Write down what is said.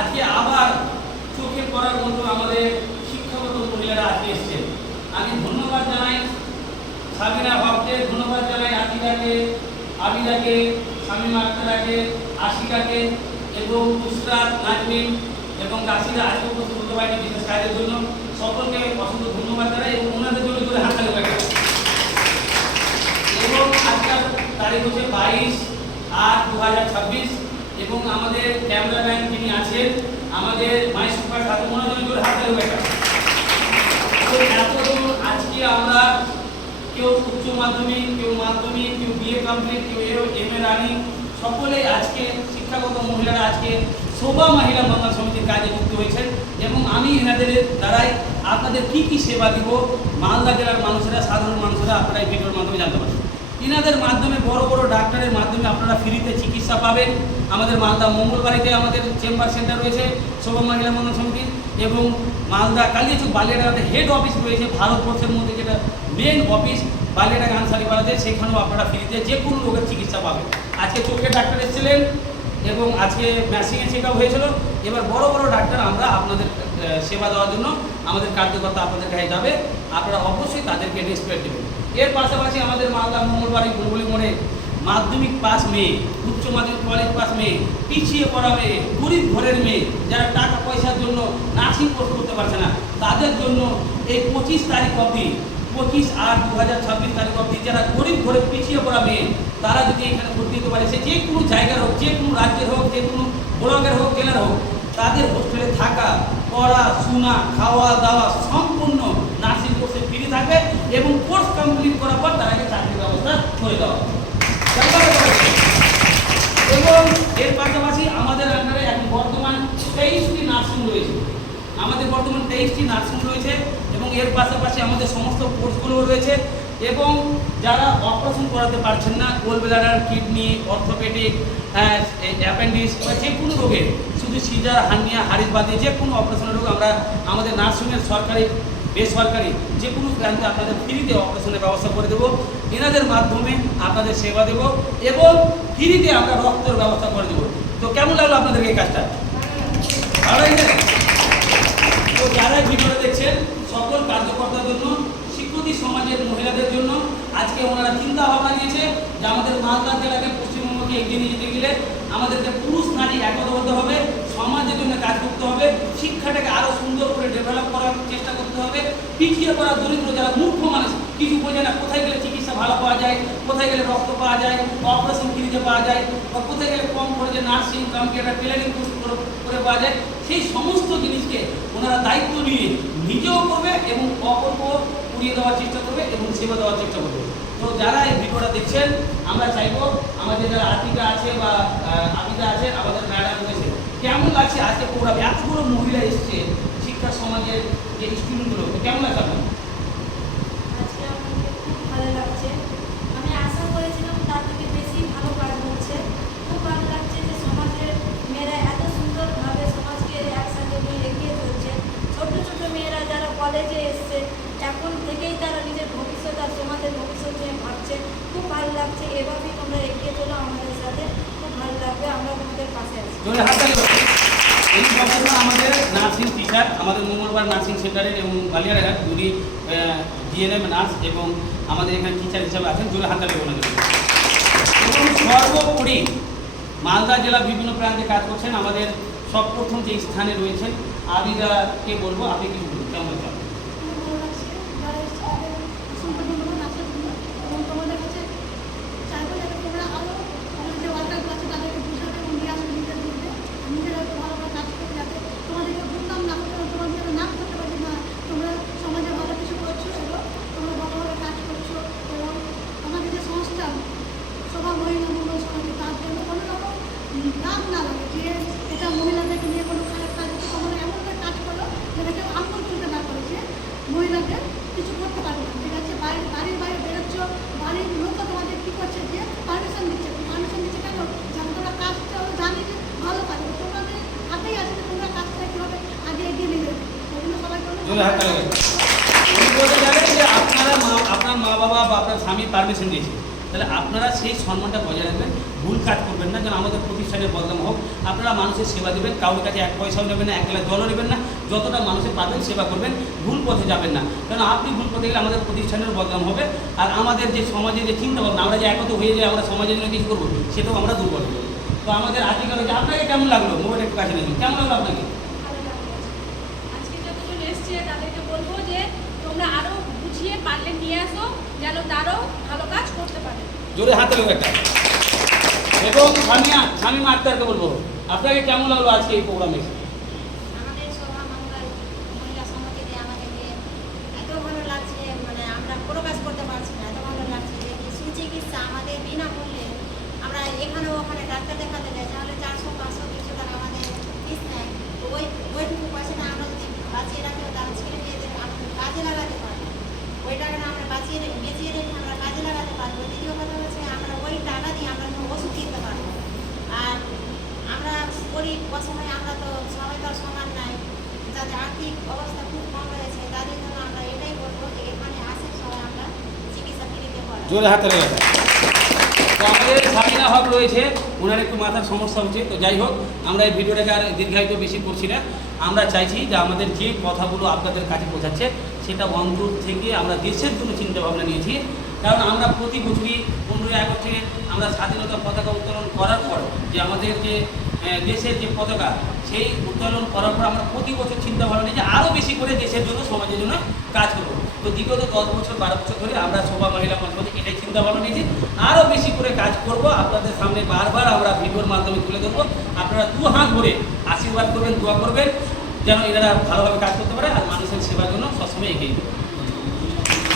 আজকে আবার চোখে পড়ার মতো আমাদের শিক্ষাগত মহিলারা আজকে এসেছেন। আমি ধন্যবাদ জানাই সাবিনা হককে, ধন্যবাদ জানাই আবিদাকে, শামিমা আক্তারাকে, আশিকাকে এবং নুসরাত, নাজমিন এবং কাশিরা আজকে উপস্থিত হতে পারেনি বিশেষ কাজের জন্য। সকলকে অসংখ্য ধন্যবাদ জানাই এবং ওনাদের জন্য করে হাততালি বাজাই। এবং আজকের তারিখ হচ্ছে 22/8/2026 এবং আমাদের ক্যামেরাম্যান যিনি আছেন আমাদের মাই সুপার সাথে ওনাদের জন্য হাততালি বাজাই। তো এতদিন আজকে আমরা কেউ উচ্চ মাধ্যমিক, কেউ মাধ্যমিক, কেউ বিএ কমপ্লিট, কেউ এমএ রানিং, সকলেই আজকে শিক্ষাগত মহিলারা আজকে শোভা মহিলা মঙ্গল সমিতির কাজে যুক্ত হয়েছেন এবং আমি এনাদের দ্বারাই আপনাদের কি কি সেবা দিব মালদা জেলার মানুষেরা, সাধারণ মানুষেরা আপনারা এই ভিডিওর মাধ্যমে জানতে পারবেন। এনাদের মাধ্যমে বড় বড় ডাক্তারের মাধ্যমে আপনারা ফ্রিতে চিকিৎসা পাবেন। আমাদের মালদা মঙ্গলবাড়িতে আমাদের চেম্বার সেন্টার রয়েছে শোভা মহিলা মঙ্গল সমিতি এবং মালদা কালিয়াচক বালিয়াডাঙ্গাতে হেড অফিস রয়েছে, ভারতবর্ষের মধ্যে যেটা মেন অফিস বালিয়াডাঙ্গা আনসারিপাড়াতে, সেখানেও আপনারা ফ্রিতে যে কোনো রোগের চিকিৎসা পাবেন। আজকে চোখের ডাক্তার এসেছিলেন এবং আজকে ম্যাসিংয়ে চেক আপ হয়েছিল। এবার বড় বড় ডাক্তার আমরা আপনাদের সেবা দেওয়ার জন্য আমাদের কার্যকর্তা আপনাদের কাছে যাবে, আপনারা অবশ্যই তাদেরকে রেসপেক্ট দেবেন। এর পাশাপাশি আমাদের মালদা মঙ্গলবাড়ি বুলবুলি মোড়ে মাধ্যমিক পাস মেয়ে, উচ্চ মাধ্যমিক কলেজ পাস মেয়ে, পিছিয়ে পড়া মেয়ে, গরিব ঘরের মেয়ে, যারা টাকা পয়সার জন্য নার্সিং কোর্স করতে পারছে না, তাদের জন্য এই 25 তারিখ অবধি 25/8/2026 তারিখ অবধি যারা গরিব ঘরে পিছিয়ে পড়া মেয়ে, তারা যদি এখানে ভর্তি হতে পারে, সে যে কোনো জায়গার হোক, যে কোনো রাজ্যের হোক, যে কোনো ব্লকের হোক, জেলার হোক, তাদের হোস্টেলে থাকা, পড়া, শোনা, খাওয়া দাওয়া সম্পূর্ণ নার্সিং কোর্সে ফ্রি থাকবে এবং কোর্স কমপ্লিট করার পর তাদেরকে চাকরির ব্যবস্থা করে দেওয়া হবে। এবং এর পাশাপাশি আমাদের আন্ডারে এখন বর্তমান 23টি নার্সিং রয়েছে, আমাদের বর্তমান 23টি নার্সিং রয়েছে এবং এর পাশাপাশি আমাদের সমস্ত কোর্সগুলো রয়েছে। এবং যারা অপারেশন করাতে পারছেন না, গোলব্লাডার, কিডনি, অর্থোপেডিক, অ্যাপেন্ডিক্স বা যে কোনো রোগের, শুধু সিজার, হার্নিয়া, হাড়ির বাদে যে কোনো অপারেশনের রোগ আমরা আমাদের নার্সিংয়ের সরকারি বেসরকারি যে কোনো প্রান্তে আপনাদের ফ্রিতে অপারেশনের ব্যবস্থা করে দেবো। এনাদের মাধ্যমে আপনাদের সেবা দেব এবং ফ্রিতে আমরা রক্তের ব্যবস্থা করে দেবো। তো কেমন লাগলো আপনাদের এই কাজটা? ভালো লাগছে? তো যারা ভিডিওটা দেখছেন সকল কার্যকর্তার জন্য, শিক্ষিত সমাজের মহিলাদের জন্য আজকে ওনারা চিন্তা ভাবনা নিয়েছে যে আমাদের মালদা জেলাকে, পশ্চিমবঙ্গকে এগিয়ে নিয়ে যেতে গেলে আমাদেরকে পুরুষ নারী একত্র হতে হবে, সমাজের জন্য কাজ করতে হবে, শিক্ষাটাকে আরও সুন্দর করে ডেভেলপ করার চেষ্টা করতে হবে। পিছিয়ে পড়া দরিদ্র যারা মূর্খ মানুষ, কিছু বোঝে না, কোথায় গেলে চিকিৎসা ভালো পাওয়া যায়, কোথায় গেলে রক্ত পাওয়া যায়, অপারেশন ফ্রিতে পাওয়া যায়, বা কোথায় গেলে কম খরচে নার্সিং, কম্পিউটার, টেলারিং কোর্স করে পাওয়া যায়, সেই সমস্ত জিনিসকে ওনারা দায়িত্ব নিয়ে নিজেও করবে এবং অপরকেও পুড়িয়ে দেওয়ার চেষ্টা করবে এবং সেবা দেওয়ার চেষ্টা করবে। তো যারা এই ভিডিওটা দেখছেন, আমরা চাইবো আমাদের যারা আতিকা আছে বা আবিদা আছে, আমাদের ম্যাডাম রয়েছে, কেমন লাগছে আজকে প্রোগ্রাম, এতগুলো মহিলা এসছে শিক্ষা সমাজের যে স্টুডেন্টগুলো, কেমন লাগছে আপনার? আজকে আমাকে খুব ভালো লাগছে। আমি আশা করেছিলাম তার থেকে বেশি ভালো কাজ হচ্ছে। খুব ভালো লাগছে যে সমাজের মেয়েরা এত সুন্দরভাবে সমাজকে একসাথে নিয়ে এগিয়ে চলছে। ছোট ছোট মেয়েরা যারা কলেজে এসছে, এখন থেকেই তারা নিজের ভবিষ্যৎ আর সমাজের ভবিষ্যৎ নিয়ে ভাবছে। খুব ভালো লাগছে। এভাবেই তোমরা এগিয়ে চলো আমাদের সাথে, খুব ভালো লাগবে। আমরা তোমাদের পাশে আছি। এই বছর আমাদের নার্সিং টিচার, আমাদের মঙ্গলবার নার্সিং সেন্টারের এবং বালিয়াডাঙ্গার দুটি জিএনএম নার্স এবং আমাদের এখানে টিচার হিসাবে আছেন, জোরে হাততালি বলে দেবেন। এবং সর্বোপরি মালদা জেলা বিভিন্ন প্রান্তে কাজ করছেন। আমাদের সর্বপ্রথম যে স্থানে রয়েছেন আবিদাকে বলবো, আপনি কিছু বলুন, কেমন চান? আপনার মা বাবা বা আপনার স্বামী পারমিশন দিয়েছে, তাহলে আপনারা সেই সম্মানটা বজায় রাখবেন। ভুল কাজ করবেন না, যেন আমাদের প্রতিষ্ঠানের বদনাম হোক। আপনারা মানুষের সেবা দেবেন, কারোর কাছে এক পয়সাও নেবেন না, এক গ্লাস জলও নেবেন না, যতটা মানুষের পাবেন সেবা করবেন, ভুল পথে যাবেন না। কারণ আপনি ভুল পথে গেলে আমাদের প্রতিষ্ঠানের বদনাম হবে, আর আমাদের যে সমাজে যে চিন্তা ভাবনা, আমরা যে একত হয়ে যাই আমরা সমাজের জন্য কিছু করবো, সেটাও আমরা দুর্বল হবো। তো আমাদের আজকে হচ্ছে, আপনাকে কেমন লাগলো? মোবাইল একটু কাছে নিয়ে কেমন লাগলো আপনাকে? ভালো লাগলো। আজকে যতজন এসছে তাদেরকে বলবো যে তোমরা আরো বুঝিয়ে পারলে নিয়ে আসো, যেন তারাও ভালো কাজ করতে পারে। জোরে হাতে লোক একটা। এবং শামীমা আক্তারকে বলবো, আপনাকে কেমন লাগলো আজকে এই প্রোগ্রামে এসে? আমাদের সভা মঙ্গল মহিলা সমিতিতে আমাদেরকে এত ভালো লাগছে, মানে আমরা কোনো কাজ করতে পারছি না, এত ভালো লাগছে যে সুচিকিৎসা আমাদের বিনামূল্যে। আমরা এখানে ওখানে ডাক্তার দেখাতে যাই, তাহলে 400-500-300 টাকা আমাদের ফিস নেয়। তো ওইটুকু পয়সাটা আমরা যদি বাঁচিয়ে রাখি, তাহলে ছেলে মেয়েদের আমাদের কাজে লাগাতে পারবো। ওই টাকাটা আমরা বেঁচিয়ে রেখে আমরা কাজে লাগাতে পারবো। দ্বিতীয় কথা হচ্ছে আমরা ওই টাকা দিয়ে আমরা ওষুধ কিনতে পারবো। আর আমরা গরিব অসময়ে আমরা তো সবাই তো আর সমান নাই, যাদের আর্থিক অবস্থা খুব কম রয়েছে তাদের জন্য আমরা এটাই বলবো যে এখানে আসে সবাই আমরা চিকিৎসা ফ্রিতে করা। জোরে হাতে লেগে যায়। তো আমাদের সাবিনা হক রয়েছে, ওনার একটু মাথার সমস্যা হচ্ছে। তো যাই হোক, আমরা এই ভিডিওটাকে আর দীর্ঘায়িত বেশি করছি না। আমরা চাইছি যে আমাদের যে কথাগুলো আপনাদের কাছে পৌঁছাচ্ছে সেটা অন্তর থেকে আমরা দেশের জন্য চিন্তা ভাবনা নিয়েছি। কারণ আমরা প্রতি বছরই 15ই আগস্টে আমরা স্বাধীনতা পতাকা উত্তোলন করার পর যে আমাদের যে দেশের যে পতাকা, সেই উত্তোলন করার পর আমরা প্রতি বছর চিন্তা ভাবনা নিই যে আরও বেশি করে দেশের জন্য, সমাজের জন্য কাজ করবো। তো বিগত 10 বছর 12 বছর ধরে আমরা সভা মহিলা মঞ্চ থেকে এটাই চিন্তা ভাবনা নিয়েছি, আরও বেশি করে কাজ করব। আপনাদের সামনে বারবার আমরা ভিডিওর মাধ্যমে তুলে ধরবো। আপনারা 2 হাত ভরে আশীর্বাদ করবেন, দোয়া করবেন, যেন এনারা ভালোভাবে কাজ করতে পারে আর মানুষের সেবার জন্য সবসময় এগিয়ে যাবে।